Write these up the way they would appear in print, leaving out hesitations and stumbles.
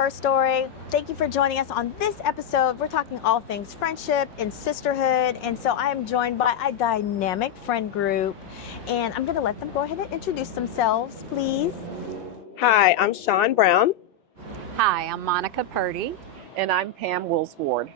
her story. Thank you for joining us on this episode. We're talking all things friendship and sisterhood. And so I am joined by a dynamic friend group. And I'm going to let them go ahead and introduce themselves, please. Hi, I'm Sean Brown. Hi, I'm Monica Purdy. And I'm Pam Woolsward.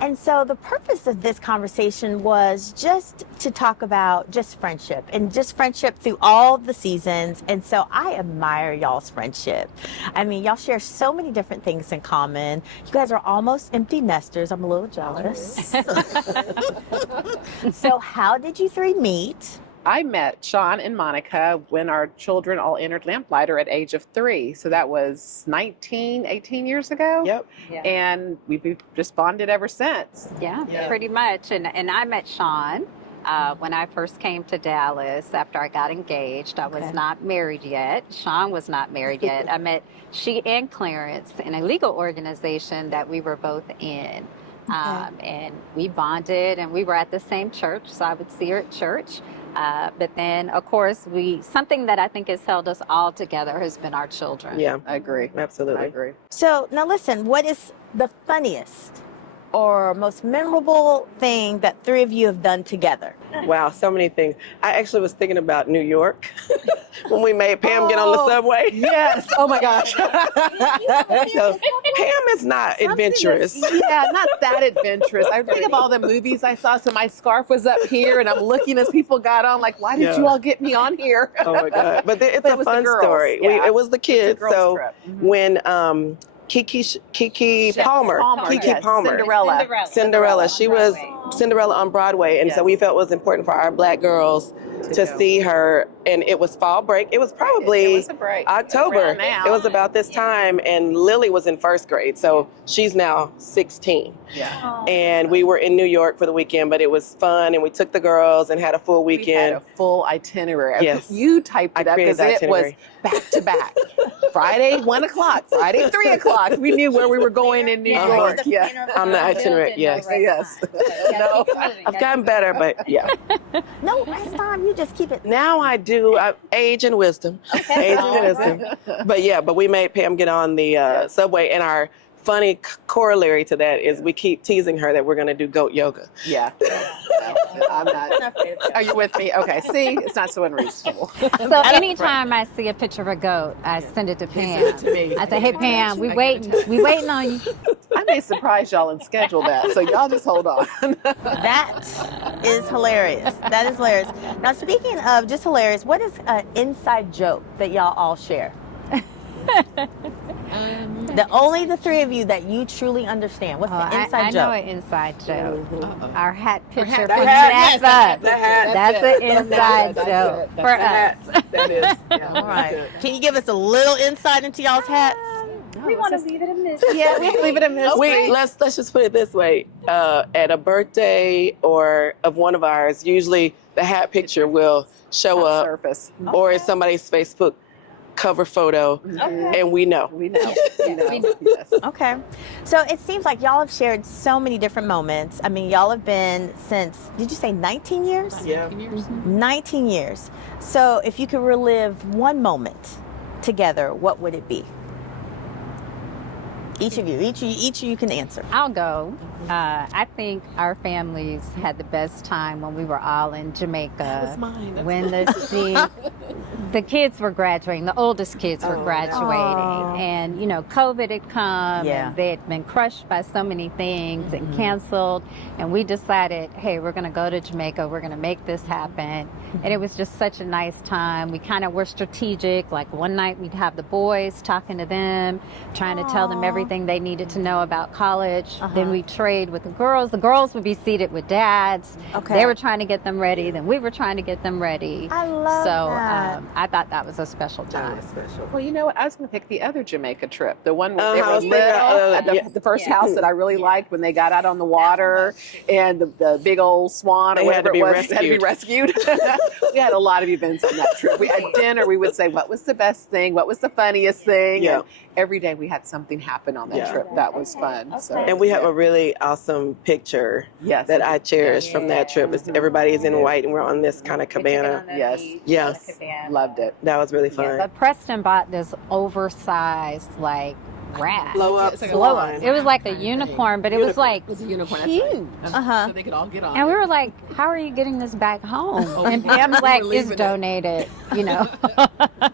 And so the purpose of this conversation was just to talk about just friendship and just friendship through all the seasons. And so I admire y'all's friendship. I mean, y'all share so many different things in common. You guys are almost empty nesters. I'm a little jealous. So how did you three meet? I met Sean and Monica when our children all entered Lamplighter at age of 3. So that was 18 years ago. Yep. Yeah. And we've just bonded ever since. Yeah, pretty much. And I met Sean when I first came to Dallas after I got engaged. I was not married yet. Sean was not married yet. I met she and Clarence in a legal organization that we were both in. And we bonded, and we were at the same church, so I would see her at church. But then, of course, something that I think has held us all together has been our children. Yeah, I agree. absolutely. I agree. So now listen, what is the funniest or most memorable thing that three of you have done together? Wow, so many things. I actually was thinking about New York when we made Pam get on the subway. Yes. Oh my gosh. So Pam is not adventurous. Yeah, not that adventurous. I think of all the movies I saw, so my scarf was up here, and I'm looking as people got on, like, why did you all get me on here? Oh my God. But it's But it a was the fun girls, story. yeah. It was the kids. girls' So trip. when Kiki Palmer, yes, Palmer, Cinderella. She was Cinderella on Broadway, and so we felt it was important for our Black girls to see her. And it was fall break. It was probably It was a break. October. Around now. It was about this time, and Lily was in first grade, so she's now 16. Yeah. And we were in New York for the weekend, but it was fun, and we took the girls and had a full We weekend. had a full itinerary. Yes. You typed it I up created because the it was itinerary. back to back. Friday, 1 o'clock. Friday, 3 o'clock. We knew where we were going in New York. Yeah. I'm the itinerary, yes. Yes. No. I've gotten better, but yeah. No, last time you just keep it. Now I do age and wisdom. Age and wisdom. But yeah, but we made Pam get on the subway, and our funny corollary to that is we keep teasing her that we're going to do goat yoga. Yeah. I'm not. Are you with me? Okay. See, it's not so unreasonable. So anytime I see a picture of a goat, I send it to Pam. Send it to me. I say, hey, Pam, we waiting on you. I may surprise y'all and schedule that, so y'all just hold on. That is hilarious. That is hilarious. Now, speaking of just hilarious, what is an inside joke that y'all all share? Only the three of you that you truly understand. What's the inside I joke? know an inside joke. Our hat picture The from hat, NASA. the hat. That's an inside joke for us. That is. Yeah. All right. Can you give us a little insight into y'all's hats? We want to leave it a mystery. Yeah, we can leave it a mystery. Let's just put it this way. At a birthday or of one of ours, usually the hat picture will show up, Surface. or it's somebody's Facebook cover photo, and we know. We know. We know. Yes. Okay. So it seems like y'all have shared so many different moments. I mean, y'all have been since, did you say 19 years? Yeah. 19 years. So if you could relive one moment together, what would it be? Each of you can answer. I'll go. I think our families had the best time when we were all in Jamaica. That was mine. When the kids were graduating, the oldest kids were graduating, Aw. and COVID had come, Yeah. and they had been crushed by so many things and canceled, and we decided, hey, we're going to go to Jamaica, we're going to make this happen, and it was just such a nice time. We kind of were strategic. Like one night we'd have the boys talking to them, trying to tell them everything they needed to know about college. Then we trade with the girls. The girls would be seated with dads. Okay. They were trying to get them ready, then we were trying to get them ready. I love that. I thought that was a special time. Well, you know what? I was going to pick the other Jamaica trip, the one where they I were was little, thinking, at the first house that I really liked when they got out on the water, and the big old swan or They had whatever to be it was had to be rescued. rescued. We had a lot of events on that trip. We had dinner. We would say, what was the best thing? What was the funniest thing? Yeah. And every day we had something happen on that trip. That was fun. So, And we have a really awesome picture yes. that I cherish from that trip. It's, everybody is in white, and we're on this kind of cabana. Yes. Yes. Loved it. That was really fun. But Preston bought this oversized, like, rat. Blow up. It's like a Blow line. up. It was like a unicorn, but it was like It was a unicorn. huge. That's right. So they could all get on. And we it. were like, how are you getting this back home? Oh, And we were- Pam's we like, were it's leaving it. donated, you know.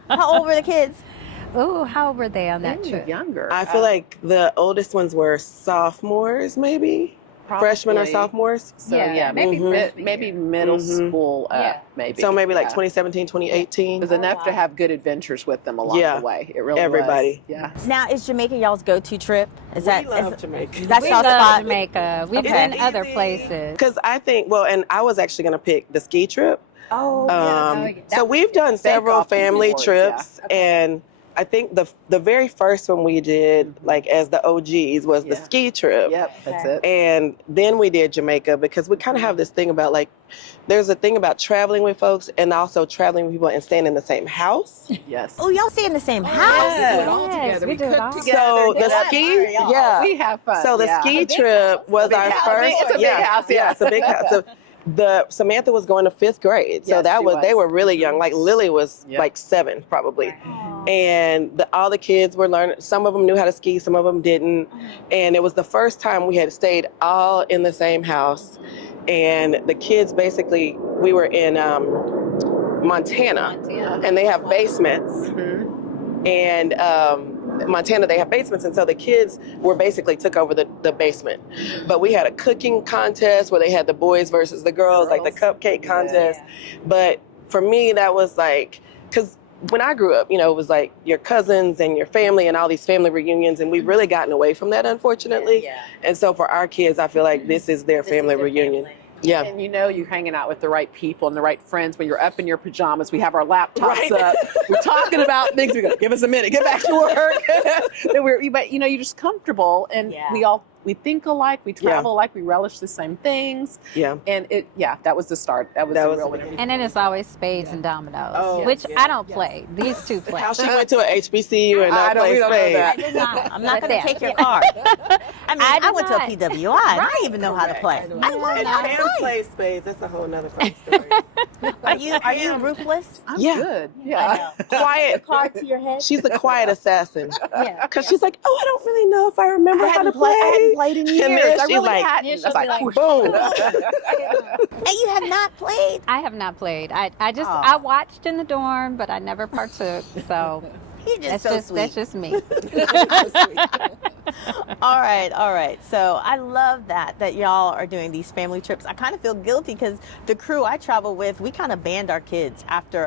How old were the kids? Ooh, how old were they on that They were trip? younger. I feel like the oldest ones were sophomores, maybe freshmen or Probably. sophomores. So Yeah, yeah, maybe Mhm. maybe middle Mhm. school. Yeah. Maybe. So maybe like Yeah. 2017, 2018. It was enough to have good adventures with them along Yeah. the way. It really Everybody. was. Yeah. Now, is Jamaica y'all's go-to trip? Is that we love is- Jamaica. that's We y'all's love spot? Jamaica. We've Okay. been other Easy. places. Because I think, well, and I was actually going to pick the ski trip. Oh, So we've done several off to family New Orleans, trips, yeah. and I think the very first one we did, like as the OGs, was the Yeah. ski trip. Yep, that's it. And then we did Jamaica because we kind of have this thing about like, there's a thing about traveling with folks and also traveling with people and staying in the same house. Yes. Oh, y'all stay in the same house? yeah. We do it all Yes, together. we We do it cook all. together. So the That's ski, fire, y'all. yeah. We have fun. So the yeah. ski trip was Big our house. first. It's a big yeah, house, yeah. it's a big house. So Samantha was going to 5th grade, so Yes, that she was they was. were really young. Like Lily was Yep. like 7 probably, and all the kids were learning. Some of them knew how to ski, some of them didn't, and it was the first time we had stayed all in the same house, and the kids basically we were in Montana, and they have basements. Mhm. And Montana, they have basements, and so the kids were basically took over the basement. But we had a cooking contest where they had the boys versus the girls, like the cupcake contest. But for me, that was like, because when I grew up, it was like your cousins and your family and all these family reunions, and we've really gotten away from that, unfortunately. And so for our kids, I feel like this is their family reunion. Yeah. And you're hanging out with the right people and the right friends when you're up in your pajamas. We have our laptops Right. up. We're talking about things. We go, give us a minute, get back to work. But you're just comfortable, and we think alike, we travel alike, we relish the same things. Yeah. And that was the start. That was the real one. And then it's always spades and dominoes, Oh, which yeah. I don't play. These two play. How she went to an HBCU and not play we don't know spades. that. I did not. I'm not But going to there. take your card. I mean, I did went to a not. PWI. And I didn't even know how to play. I learned And how Pam to play. plays spades. That's a whole nother fun story. Are you ruthless? I'm Yeah. good. I Yeah. know. Quiet. Card to your head. She's the quiet assassin. Yeah. Because she's like, oh, I don't really know if I remember how to play. I hadn't played in years. And then I she's really like, hadn't. Yeah, I was she'll be like, boom. And you have not played? I have not played. I just Aw. I watched in the dorm, but I never partook. So You're just that's so just sweet. that's just me. All right. So I love that y'all are doing these family trips. I kind of feel guilty because the crew I travel with, we kind of banned our kids after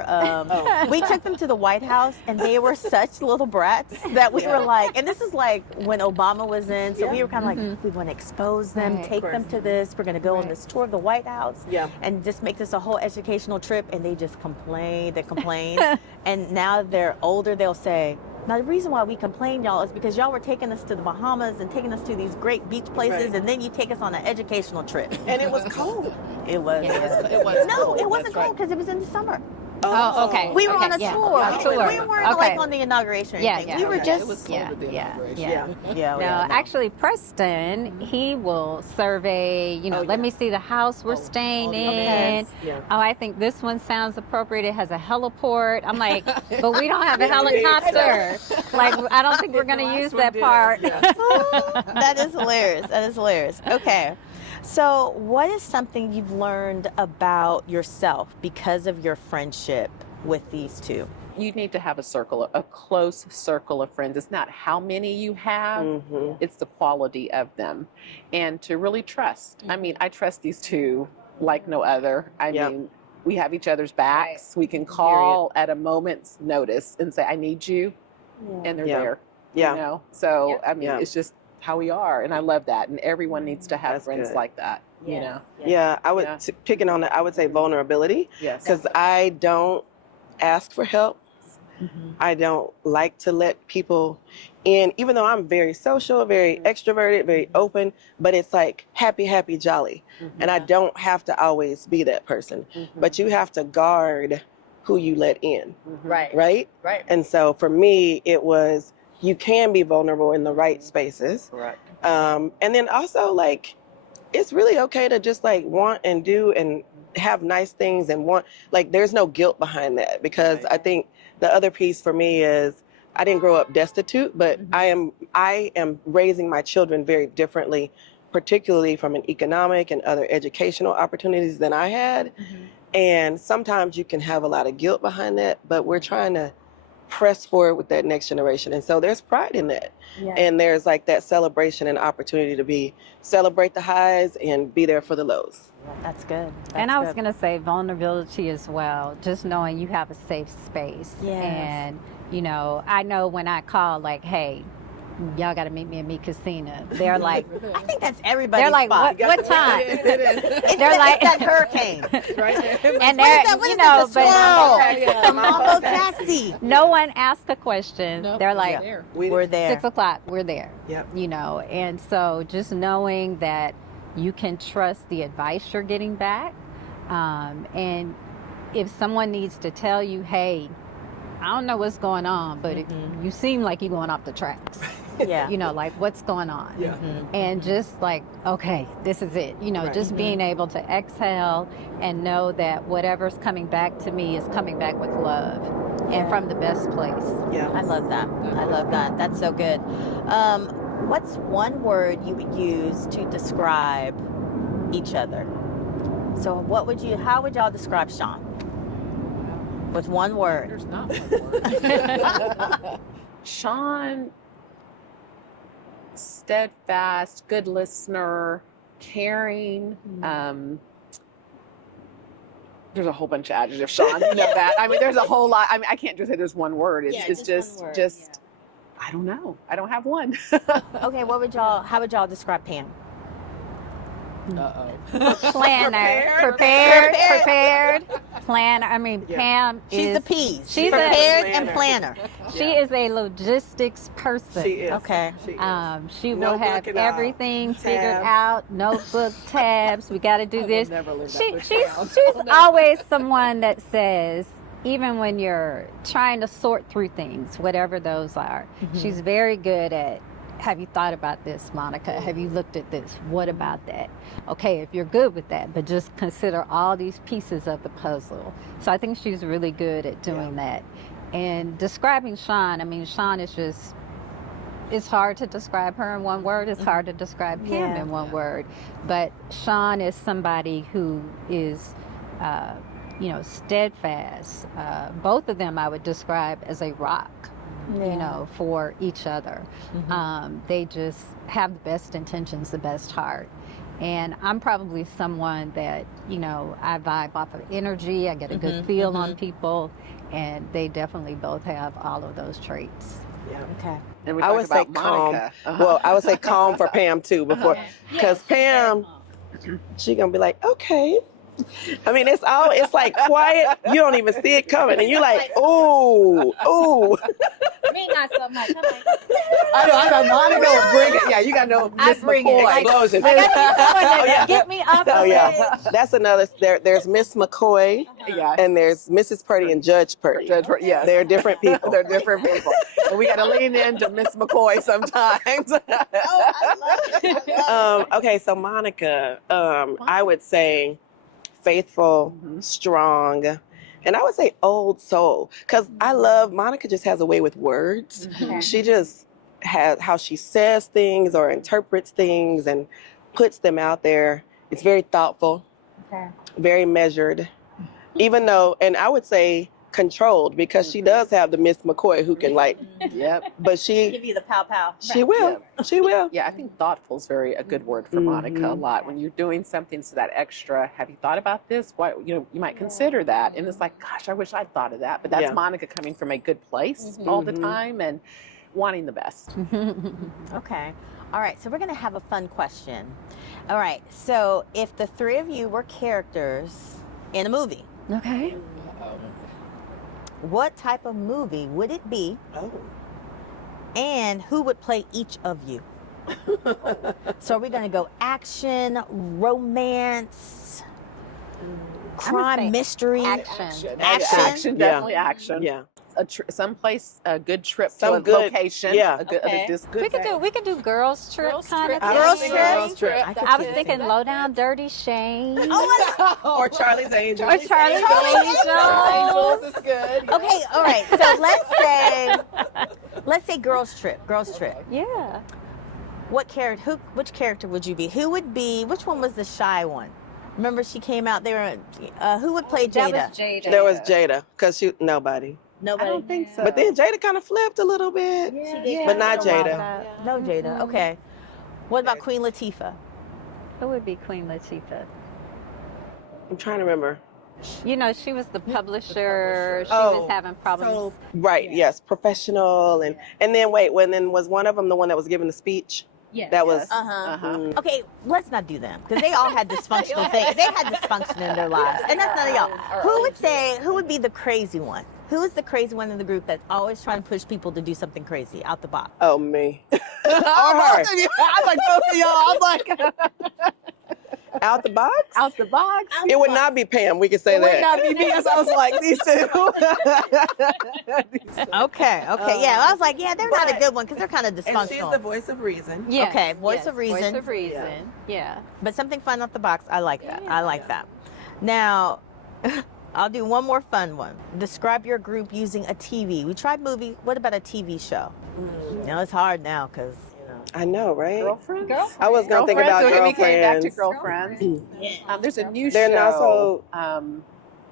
we took them to the White House, and they were such little brats that we were like, and this is like when Obama was in, so we were kind of like, we want to expose them, Right. take them to this. We're going to go on this tour of the White House, Yeah. and just make this a whole educational trip. And they just complained and complained, and now they're older, they'll say, now, the reason why we complain, y'all, is because y'all were taking us to the Bahamas and taking us to these great beach places, Right. and then you take us on an educational trip. And it was cold. It was. Yeah. It was No, cold. it wasn't That's cold because it was in the summer. Oh, okay. We were Okay, on a yeah. tour. A We tour. weren't Okay. like on the inauguration or Yeah, anything. yeah. We were Okay. just. It was cold Yeah, at the yeah, inauguration. yeah. Yeah, No, yeah, no. actually, Preston, he will survey, let me see the house we're staying in. Yeah. Oh, I think this one sounds appropriate. It has a heliport. I'm like, but we don't have a helicopter. Like, I don't think we're going to use that part. That is hilarious. That is hilarious. Okay. So, what is something you've learned about yourself because of your friendship with these two? You need to have a close circle of friends. It's not how many you have, Mhm. it's the quality of them. And to really trust. I mean, I trust these two like no other. I Yep. mean, we have each other's backs. We can call at a moment's notice and say, I need you. And they're Yeah. there. Yeah. So, I mean, Yeah. it's just how we are. And I love that. And everyone needs to have That's friends good. like that, Yeah, I would, Yeah. picking on that, I would say vulnerability. Yes. Because I don't ask for help. I don't like to let people in, even though I'm very social, very extroverted, very open, but it's like happy, happy, jolly. And I don't have to always be that person. But you have to guard who you let in, Right. right? Right. And so for me, it was, you can be vulnerable in the right spaces. Correct. And then also, like, it's really okay to just like want and do and have nice things and want, like, there's no guilt behind that, because Right. I think the other piece for me is I didn't grow up destitute, but I am raising my children very differently, particularly from an economic and other educational opportunities than I had. And sometimes you can have a lot of guilt behind that, but we're trying to press forward with that next generation. And so there's pride in that. Yeah. And there's like that celebration and opportunity to celebrate the highs and be there for the lows. That's good. And I was going to say vulnerability as well, just knowing you have a safe space. Yes. And, you know, I know when I call, like, hey, y'all got to meet me at Mi Casina. They're like, I think that's everybody's they're like, spot. what time? They're like that hurricane. Right. And they're, you know, but Mambo taxi. no one asks a question. Nope. They're like, We're there. 6 o'clock, we're there. Yep. You know, and so just knowing that you can trust the advice you're getting back. And if someone needs to tell you, hey, I don't know what's going on, but you seem like you're going off the tracks. Yeah. You know, like what's going on? Yeah. And just like, okay, this is it. You know, Right. just being able to exhale and know that whatever's coming back to me is coming back with love and from the best place. Yeah. I love that. I love that. That's so good. What's one word you would use to describe each other? So how would y'all describe Sean? With one word. There's not one word. Sean, steadfast, good listener, caring. There's a whole bunch of adjectives, Sean. You know that. I mean, there's a whole lot. I mean, I can't just say there's one word. It's just I don't know. I don't have one. Okay, how would y'all describe Pam? Planner, prepared, planner. I mean, Yeah. Pam She's is the P's. she's prepared a- and planner. she is a logistics person. She is. Okay. She is. She will Notebook have and all. everything figured Tabs. out. Notebook, tabs. We got to do this. Never live She's always someone that says, even when you're trying to sort through things, whatever those are, she's very good at, have you thought about this, Monica? Have you looked at this? What about that? Okay, if you're good with that, but just consider all these pieces of the puzzle. So I think she's really good at doing that. And describing Sean, I mean, Sean is just, it's hard to describe her in one word. It's hard to describe him in one word. But Sean is somebody who is, steadfast. Both of them I would describe as a rock. You know, for each other. They just have the best intentions, the best heart. And I'm probably someone that, you know, I vibe off of energy. I get a good feel on people. And they definitely both have all of those traits. Yeah. Okay. And we I talked would say about calm. Monica. Well, I would say calm for Pam too, because Pam, she gonna be like, okay. I mean, it's like quiet. You don't even see it coming, and you're like, ooh. Me, not so much. I'm like, I know. Monica will bring it. Yeah, you got to know Miss bring it. McCoy. Explosion. I got to be someone yeah. to get me up. Oh yeah, that's another. There's Miss McCoy, Yeah. and there's Mrs. Purdy and Judge Purdy. Yes. They're different people. They're different people. And we got to lean into Miss McCoy sometimes. Okay, so Monica, I would say faithful, strong, and I would say old soul, because I love Monica. Just has a way with words. She just has how she says things or interprets things and puts them out there. It's very thoughtful, very measured, even though, and I would say controlled, because she does have the Miss McCoy who can but Give you the pow. she will. Yeah, I think thoughtful is a good word for Monica a lot. When you're doing something so that extra, have you thought about this? Why, you might consider that. And it's like, gosh, I wish I'd thought of that. But that's Monica coming from a good place all the time and wanting the best. Okay. All right. So we're going to have a fun question. All right. So if the three of you were characters in a movie, Okay. what type of movie would it be? Oh. And who would play each of you? So are we going to go action, romance, crime, mystery? Action. Action? Definitely action. Yeah. Someplace, a good trip Some to a good- location. yeah. We could do girls trip kind of Girls thing. trip? Girls trip. I was thinking low down dirty Shane. Or Charlie's Angels. Or Charlie's Angels. Angels is good. Okay, all right. So let's say let's say girls trip. Girls trip. Yeah. Which character would you be? Which one was the shy one? Remember she came out there, who would play Jada? That was Jada. There was Jada, because nobody. Nobody. I don't think so. But then Jada kind of flipped a little bit. Yeah, she did. But not a while Jada. back. No Jada. Okay. What about Queen Latifah? Who would be Queen Latifah? I'm trying to remember. You know, she was the publisher. She Oh, was having problems. Right, yes, professional. And then was one of them the one that was giving the speech? Yes. That was. Okay, let's not do them because they all had dysfunctional things. They had dysfunction in their lives, and that's none of y'all. Who would be the crazy one? Who is the crazy one in the group that's always trying to push people to do something crazy out the box? Oh, me. Or her. I'm like both of y'all. I'm like Out the box? out the box. It would not be Pam. We can say It would that. not be me. So I was like these two. Okay, yeah. I was like, yeah, they're not a good one because they're kind of And she's dysfunctional. the voice of reason. Yes, Okay, voice yes, of reason. Voice of reason. Yeah. But something fun out the box, I like that. I like that. Now, I'll do one more fun one. Describe your group using a TV. We tried movie. What about a TV show? You know, it's hard now because, I know, right? Girlfriends. I was going to think about So we came back to girlfriends. girlfriends. There's a new They're show. not so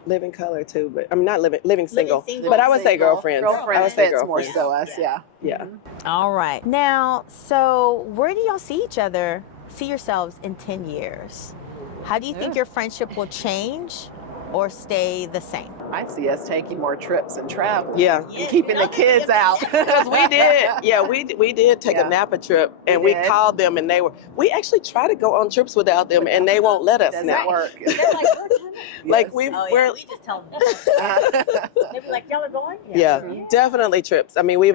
living color too, but I'm not living single. single. But I would say girlfriends. I would Girlfriends say fits more girlfriends. so us. Yeah. Yeah. All right. Now, so where do y'all see yourselves in 10 years? How do you think your friendship will change or stay the same? I see us taking more trips and traveling. Yeah. And keeping the kids out. Because we did, we did take a Napa trip, and we did. called them, and we actually try to go on trips without them, and they won't let us Doesn't now. work. Like Yes. we just tell them. They'd be like, y'all are going? yeah, definitely trips. I mean, we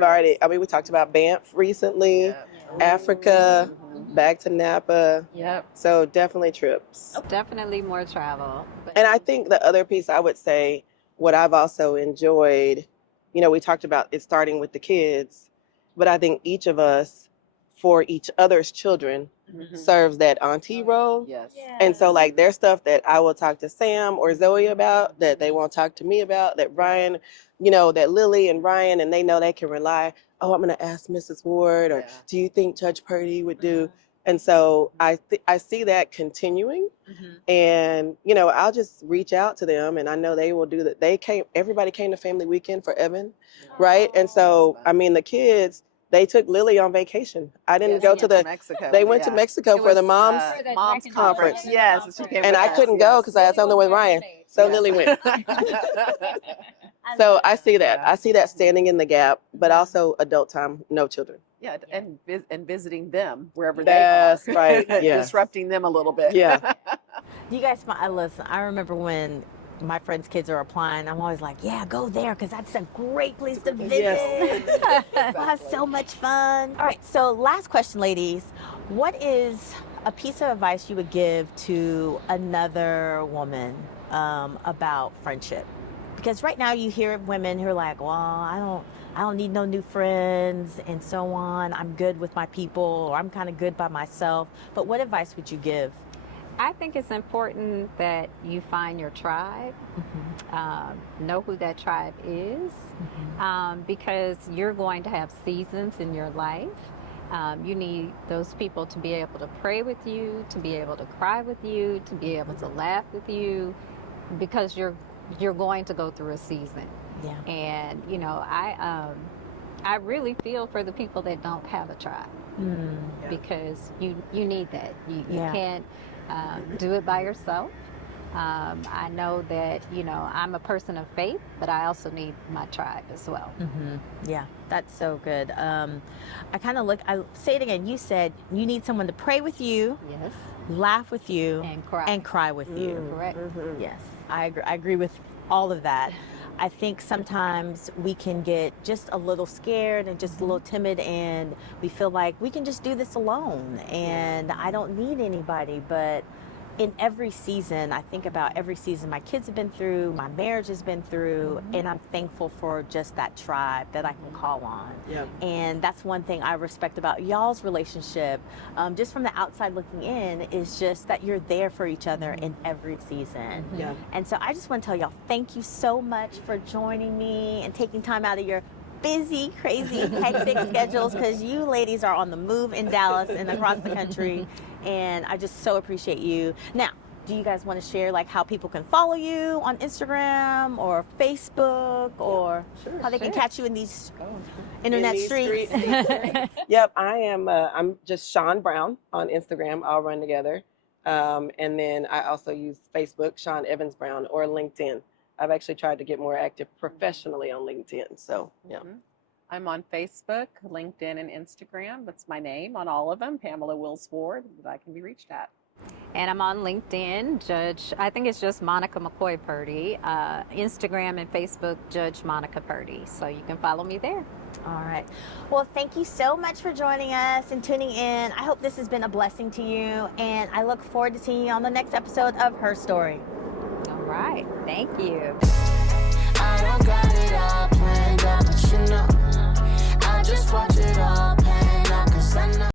talked about Banff recently, Africa, back to Napa. Yep. So definitely trips. Definitely more travel. But And I think the other piece I would say, what I've also enjoyed, we talked about it starting with the kids, but I think each of us, for each other's children, serves that auntie role. Yes. And so, like, there's stuff that I will talk to Sam or Zoe about that they won't talk to me about, that Ryan, that Lily and Ryan, and they know they can rely. Oh, I'm going to ask Mrs. Ward, or Yeah. do you think Judge Purdy would do? And so I see that continuing. And, I'll just reach out to them, and I know they will do that. Everybody came to family weekend for Evan, right? And so, I mean, the kids, they took Lily on vacation. I didn't go to Mexico. they went to Mexico for the moms. Mom's conference. Yes. And, she came And with I us, couldn't go yes. because I had something with Ryan. So Yes. Lily went. So I see that. I see that standing in the gap, but also adult time, no children. Yeah, and visiting them wherever That's they are. right, yes. Disrupting them a little bit. Yeah. You guys, listen, I remember when my friends' kids are applying, I'm always like, yeah, go there because that's a great place to visit. Yes. We'll have so much fun. All right, so last question, ladies. What is a piece of advice you would give to another woman about friendship? Because right now you hear women who are like, well, I don't need no new friends and so on. I'm good with my people, or I'm kind of good by myself. But what advice would you give? I think it's important that you find your tribe, know who that tribe is, because you're going to have seasons in your life. You need those people to be able to pray with you, to be able to cry with you, to be able to laugh with you, because you're going to go through a season. Yeah. And I really feel for the people that don't have a tribe, because you need that. You can't do it by yourself. I know that I'm a person of faith, but I also need my tribe as well. Yeah, that's so good. I say it again. You said you need someone to pray with you, Yes. laugh with you, And cry. with you. Correct. Yes, I agree with all of that. I think sometimes we can get just a little scared and just a little timid, and we feel like we can just do this alone and I don't need anybody. But in every season, I think about every season my kids have been through, my marriage has been through, and I'm thankful for just that tribe that I can call on. Yeah. And that's one thing I respect about y'all's relationship, just from the outside looking in, is just that you're there for each other in every season. Yeah. And so I just want to tell y'all thank you so much for joining me and taking time out of your busy, crazy, hectic schedules because you ladies are on the move in Dallas and across the country. And I just so appreciate you. Now, do you guys want to share like how people can follow you on Instagram or Facebook, or how they can catch you in these internet streets? Yep, I'm just Sean Brown on Instagram, all run together. And then I also use Facebook, Sean Evans Brown, or LinkedIn. I've actually tried to get more active professionally on LinkedIn. So, yeah. I'm on Facebook, LinkedIn, and Instagram. That's my name on all of them, Pamela Wills Ward, that I can be reached at. And I'm on LinkedIn, I think it's just Monica McCoy Purdy. Instagram and Facebook, Judge Monica Purdy. So you can follow me there. All right. Well, thank you so much for joining us and tuning in. I hope this has been a blessing to you, and I look forward to seeing you on the next episode of Her Story. All right. Thank you.